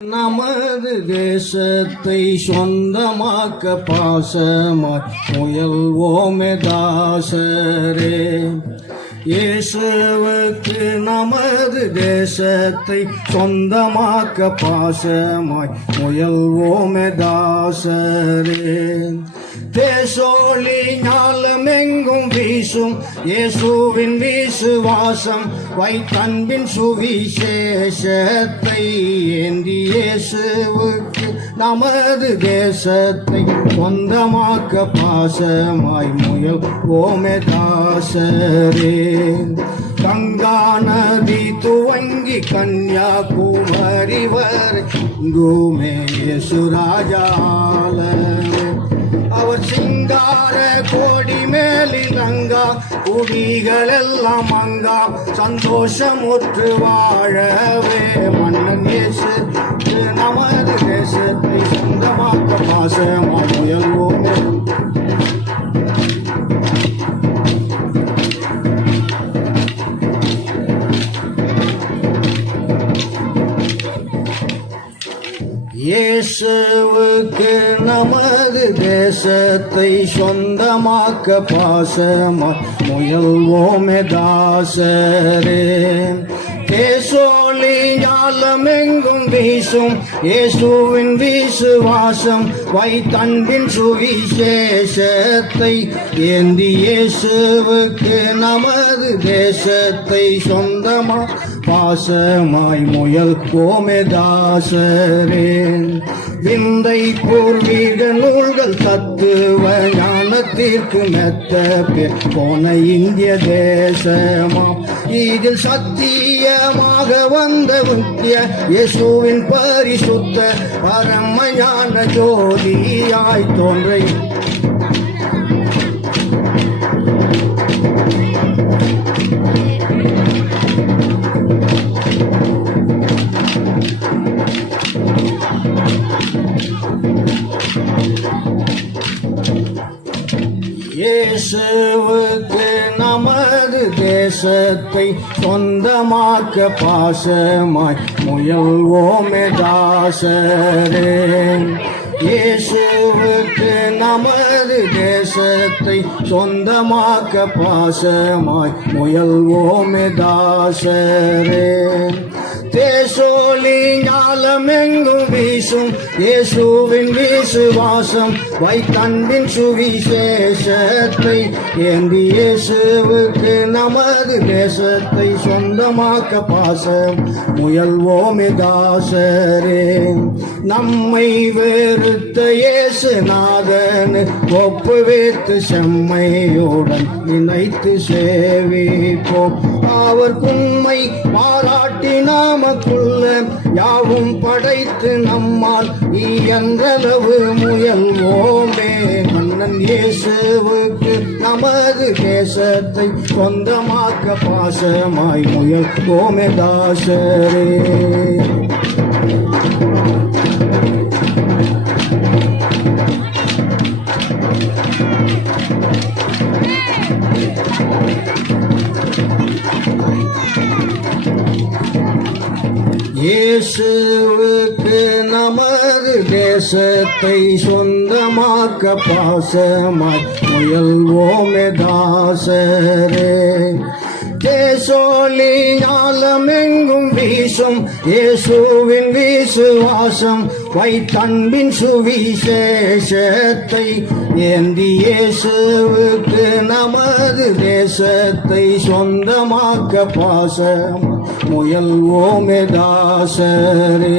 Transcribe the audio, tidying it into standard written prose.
நமது தேசத்தை சொந்தமாக்க பாசமாய் முயல்வோமே தாசரே. இயேசுவுக்கு நமது தேசத்தை சொந்தமாக்க பாசமாய் முயல்வோமே தாசரே. தேசோழி ஞாலமெங்கும் வீசும் இயேசுவின் விசுவாசம் வைத்தன்பின் சுவிசேஷத்தை ஏந்தி இயேசுவுக்கு நமது தேசத்தை சொந்தமாக்க பாசமாய் முயல்வோமே தாசரே. கங்கா நதி துவங்கி கன்னியாகுமரி வரை எங்குமே இயேசு ராஜாலமே. அவர் சிங்கார கோடி மேலில் ரங்கா குடிகள் எல்லாம் அங்கா சந்தோஷமுற்று வாழவே மன்னன் இயேசு நமது தேசத்தை சொந்தமாக்க பாசமாய் முயல்வோமே. இயேசுவுக்கு நமது தேசத்தை சொந்தமாக்க பாசமாய் முயல்வோமே தாசரே. தேசோழி ஞாலமெங்கும் வீசும் இயேசுவின் விசுவாசம் வைத்தன்பின் சுவிசேஷத்தை ஏந்தி இயேசுவுக்கு நமது தேசத்தை சொந்தமா பாசமாய் முயல்வோமே தாசரே. விந்தை பூர்வீக நூல்கள் தத்துவ ஞானத்திற்கு மெத்த போன இந்திய தேசமாம் இதில் சத்தியமாக வந்த முத்திய இயேசுவின் பரிசுத்த பரம ஞான ஜோதியாய் தோன்றை இயேசுவுக்கு நமது தேசத்தை சொந்தமாக்க பாசமாய் முயல்வோமே தாசரே. இயேசுவுக்கு நமது தேசத்தை சொந்தமாக்க பாசமாய் முயல்வோமே தாசரே. தேசோழி ஞாலமெங்கும் வீசும் இயேசுவின் விசுவாசம் வைத்தன்பின் சுவிசேஷத்தை ஏந்தி இயேசுவுக்கு நமது தேசத்தை சொந்தமாக்க பாசம் முயல்வோமே தாசரே. நம்மை வெறுத்த இயேசுநாதன் ஒப்பு வைத்து செம்மையுடன் இணைத்து சேவிப்போம். அவர் உண்மை பாராட்டி நமக்குள்ள யாவும் படைத்து நம்மால் இயன்றளவு முயல்வோமே. மன்னன் இயேசுவுக்கு நமது தேசத்தை சொந்தமாக்க பாசமாய் முயல்வோமே தாசரே. இயேசுவுக்கு நமது தேசத்தை சொந்தமாக்க பாசமாய் முயல்வோமே தாசரே. தேசோழி ஞாலமெங்கும் வீசும் இயேசுவின் விசுவாசம் வைத்தன்பின் சுவிசேஷத்தை ஏந்தி இயேசுவுக்கு நமது தேசத்தை சொந்தமாக்க பாசம் முயல்வோமே தாசரே.